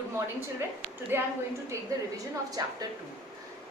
Good morning children. Today I am going to take the revision of chapter 2.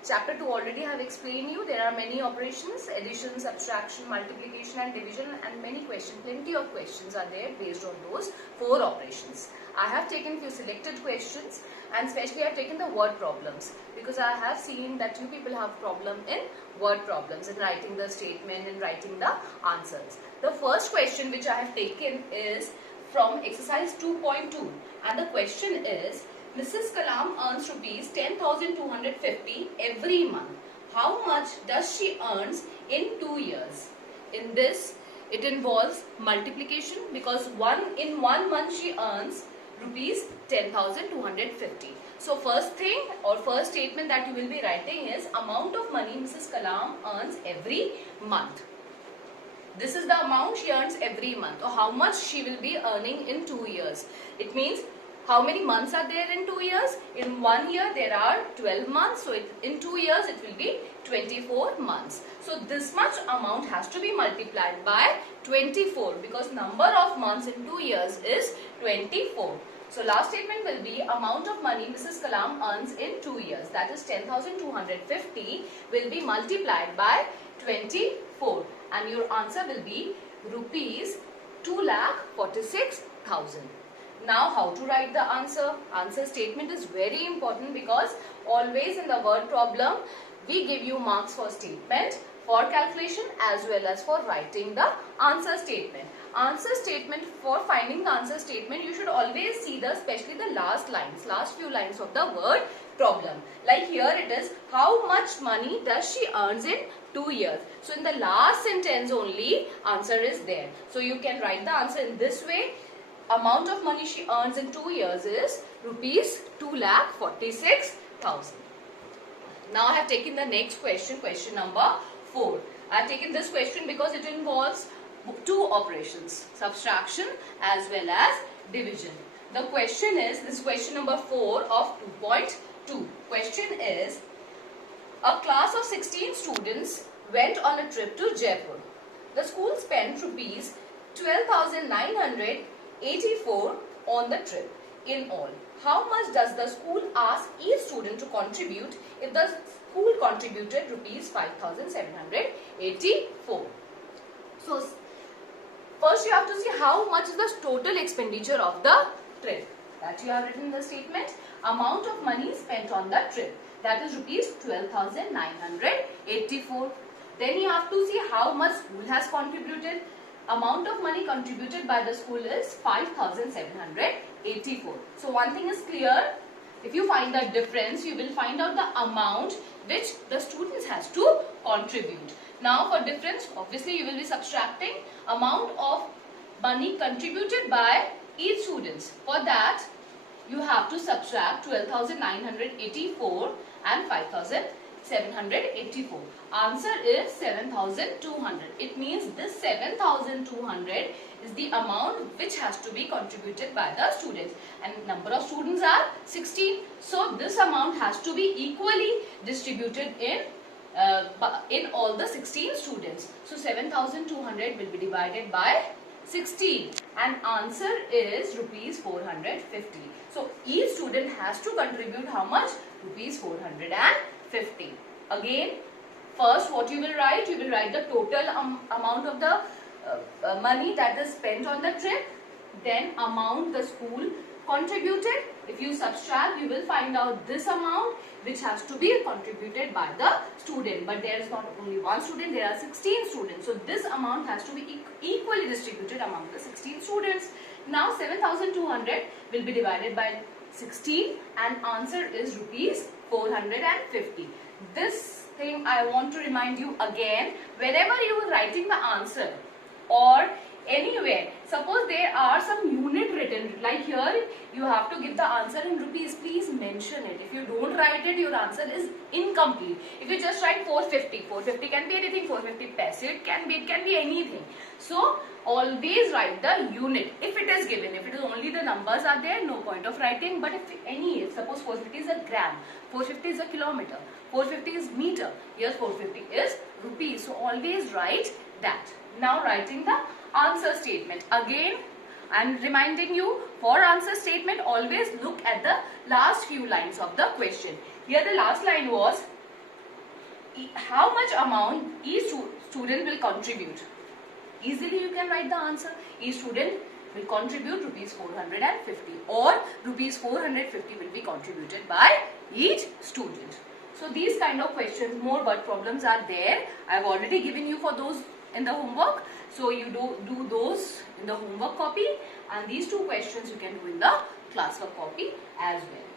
Chapter 2 already I have explained you. There are many operations, addition, subtraction, multiplication and division, and many questions. Plenty of questions are there based on those 4 operations. I have taken few selected questions, and especially I have taken the word problems because I have seen that you people have problem in word problems, in writing the statement and writing the answers. The first question which I have taken is from exercise 2.2, and the question is, Mrs. Kalam earns rupees 10,250 every month. How much does she earns in 2 years? In this, it involves multiplication because in 1 month she earns rupees 10,250. So first thing or first statement that you will be writing is amount of money Mrs. Kalam earns every month. This is the amount she earns every month, or how much she will be earning in 2 years. It means how many months are there in 2 years? In 1 year there are 12 months, so in 2 years it will be 24 months. So this much amount has to be multiplied by 24 because number of months in 2 years is 24. So last statement will be amount of money Mrs. Kalam earns in 2 years, that is 10,250 will be multiplied by 24, and your answer will be rupees 2,46,000. Now how to write the answer? Answer statement is very important because always in the word problem we give you marks for statement, for calculation as well as for writing the answer statement. Answer statement, for finding the answer statement you should always see the especially the last few lines of the word problem. Like here it is, how much money does she earns in 2 years? So in the last sentence only answer is there. So you can write the answer in this way. Amount of money she earns in 2 years is rupees 2,46,000. Now I have taken the next question, question number 4. I have taken this question because it involves 2 operations, subtraction as well as division. The question is, this is question number 4 of 2.2. Question is, a class of 16 students went on a trip to Jaipur. The school spent rupees 12,984 on the trip in all. How much does the school ask each student to contribute if the school contributed rupees 5,784? So first you have to see how much is the total expenditure of the trip. That you have written in the statement. Amount of money spent on the trip, that is rupees 12,984. Then you have to see how much school has contributed. Amount of money contributed by the school is 5,784. So one thing is clear, if you find the difference, you will find out the amount which the students has to contribute. Now for difference, obviously you will be subtracting amount of money contributed by each students. For that, you have to subtract 12,984 and 5,784. Answer is 7,200. It means this 7,200 is the amount which has to be contributed by the students, and number of students are 16. So this amount has to be equally distributed in all the 16 students. So 7,200 will be divided by 16, and answer is rupees 450. So each student has to contribute how much? Rupees 450. Again, first what you will write? You will write the total amount of the money that is spent on the trip, then amount the school contributed. If you subtract, you will find out this amount which has to be contributed by the student. But there is not only one student, there are 16 students. So this amount has to be equally distributed among the 16 students. Now 7,200 will be divided by 16, and answer is rupees 450. This thing I want to remind you again, whenever you are writing the answer or anywhere, suppose there are some unit written, like here you have to give the answer in rupees, please mention it. If you don't write it, your answer is incomplete. If you just write 450, 450 can be anything, 450 paise, it can be anything. So always write the unit if it is given. If it is only the numbers are there, no point of writing. But if any, suppose 450 is a gram, 450 is a kilometer, 450 is meter, here 450 is rupees. So always write that. Now writing the answer statement. Again, I'm reminding you, for answer statement, always look at the last few lines of the question. Here the last line was, how much amount each student will contribute. Easily you can write the answer. Each student will contribute rupees 450, or rupees 450 will be contributed by each student. So these kind of questions, more word problems are there. I have already given you for those in the homework. So you do those in the homework copy, and these two questions you can do in the classwork copy as well.